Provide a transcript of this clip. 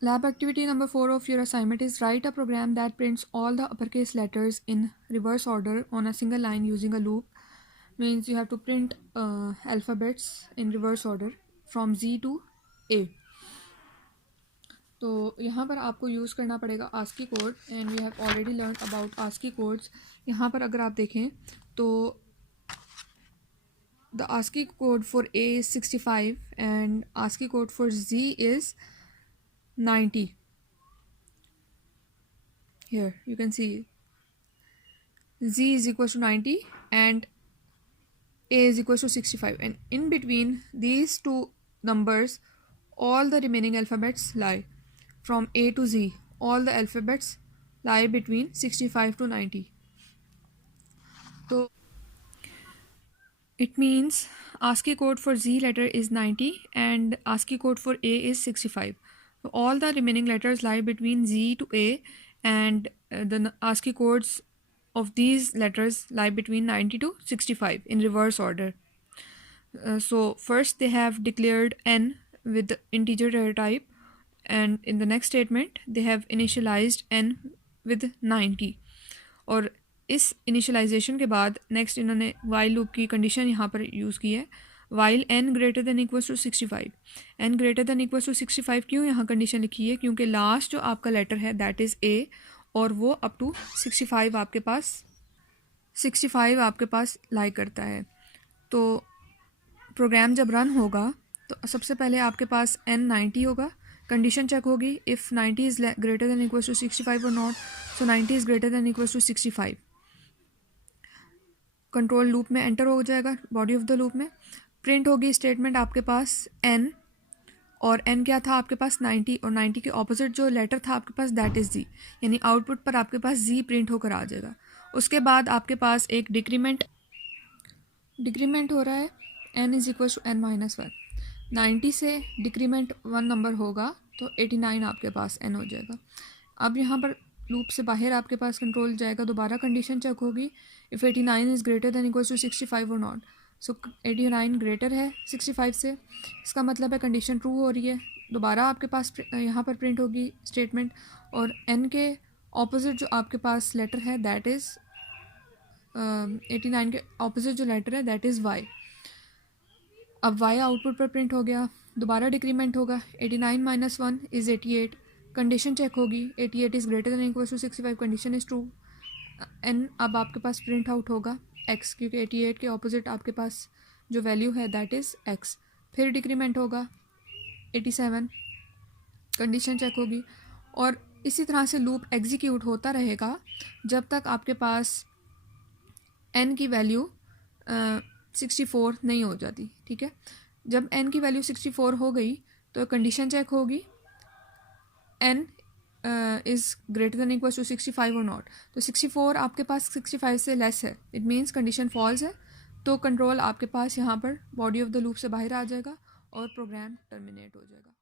Lab activity number 4 of your assignment is write a program that prints all the uppercase letters in reverse order on a single line using a loop. Means you have to print alphabets in reverse order from Z to A. तो यहाँ पर आपको use करना पड़ेगा ASCII code and we have already learn about ASCII codes. यहाँ पर अगर आप देखें तो the ASCII code for A is 65 and ASCII code for Z is 90. Here you can see Z is equals to 90 and A is equals to 65, and in between these two numbers all the remaining alphabets lie. From A to Z all the alphabets lie between 65 to 90. So it means ASCII code for Z letter is 90 and ASCII code for A is 65. So all the remaining letters lie between Z to A, and the ASCII codes of these letters lie between 90 to 65 in reverse order. So first they have declared n with the integer data type, and in the next statement they have initialized n with 90. और इस initialisation के बाद next इन्होंने while loop की condition यहाँ पर use की है. While n greater than equals to 65. n greater than equals to 65 क्यों यहाँ कंडीशन लिखी है? क्योंकि लास्ट जो आपका लेटर है दैट इज़ A और वो अप टू 65 आपके पास लाई करता है. तो प्रोग्राम जब रन होगा तो सबसे पहले आपके पास n 90 होगा. कंडीशन चेक होगी if 90 is greater than equals to 65 और not. So 90 is greater than equals to 65. Control loop में एंटर हो जाएगा, बॉडी ऑफ द लूप में प्रिंट होगी स्टेटमेंट आपके पास n, और n क्या था आपके पास 90, और 90 के ऑपोजिट जो लेटर था आपके पास दैट इज़ Z, यानी आउटपुट पर आपके पास Z प्रिंट होकर आ जाएगा. उसके बाद आपके पास एक डिक्रीमेंट हो रहा है n is equal to n minus 1. 90 से डिक्रीमेंट 1 नंबर होगा तो 89 आपके पास n हो जाएगा. अब यहाँ पर लूप से बाहर आपके पास कंट्रोल जाएगा, दोबारा कंडीशन चेक होगी if 89 is greater than equals to 65 और नॉट. सो 89 ग्रेटर है 65 से, इसका मतलब है कंडीशन ट्रू हो रही है. दोबारा आपके पास यहाँ पर प्रिंट होगी स्टेटमेंट, और n के ऑपोजिट जो आपके पास लेटर है दैट इज़ 89 के ऑपोजिट जो लेटर है दैट इज़ Y. अब Y आउटपुट पर प्रिंट हो गया, दोबारा डिक्रीमेंट होगा 89 माइनस 1 इज़ 88. कंडीशन चेक होगी 88 is greater than equals to 65, condition is true. n अब आपके पास प्रिंट आउट होगा x, क्योंकि 88 के ऑपोजिट आपके पास जो वैल्यू है दैट इज़ x. फिर डिक्रीमेंट होगा 87, कंडीशन चेक होगी, और इसी तरह से लूप एग्जीक्यूट होता रहेगा जब तक आपके पास n की वैल्यू 64 नहीं हो जाती. ठीक है, जब n की वैल्यू 64 हो गई तो कंडीशन चेक होगी n is greater than equals to 65 और नॉट. तो 64 आपके पास 65 से लेस है, इट मीन्स कंडीशन फॉल्स है. तो कंट्रोल आपके पास यहाँ पर बॉडी ऑफ द लूप से बाहर आ जाएगा और प्रोग्राम टर्मिनेट हो जाएगा.